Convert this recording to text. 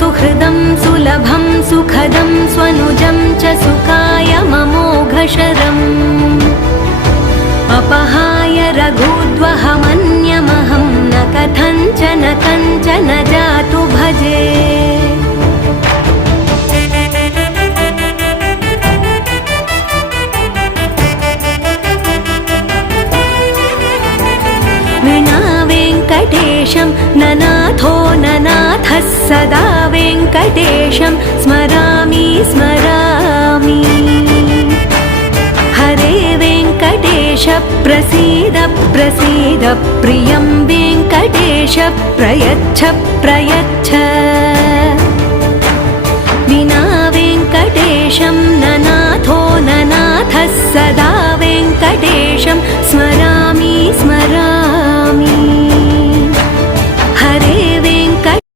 सुहृदं सुलभं सुखदं स्वनुजं च सुखाय ममोघशरम् अपहाय रघुद्वहमन्यमहं न कथञ्चन कञ्चन जातु भजे। विना वेङ्कटेशं ननाथो ननाथः सदा वेङ्कटेशं स्मरामि स्मरामि। हरे वेङ्कटेश प्रसीद प्रसीद प्रियं वेङ्कटेश प्रयच्छ प्रयच्छ।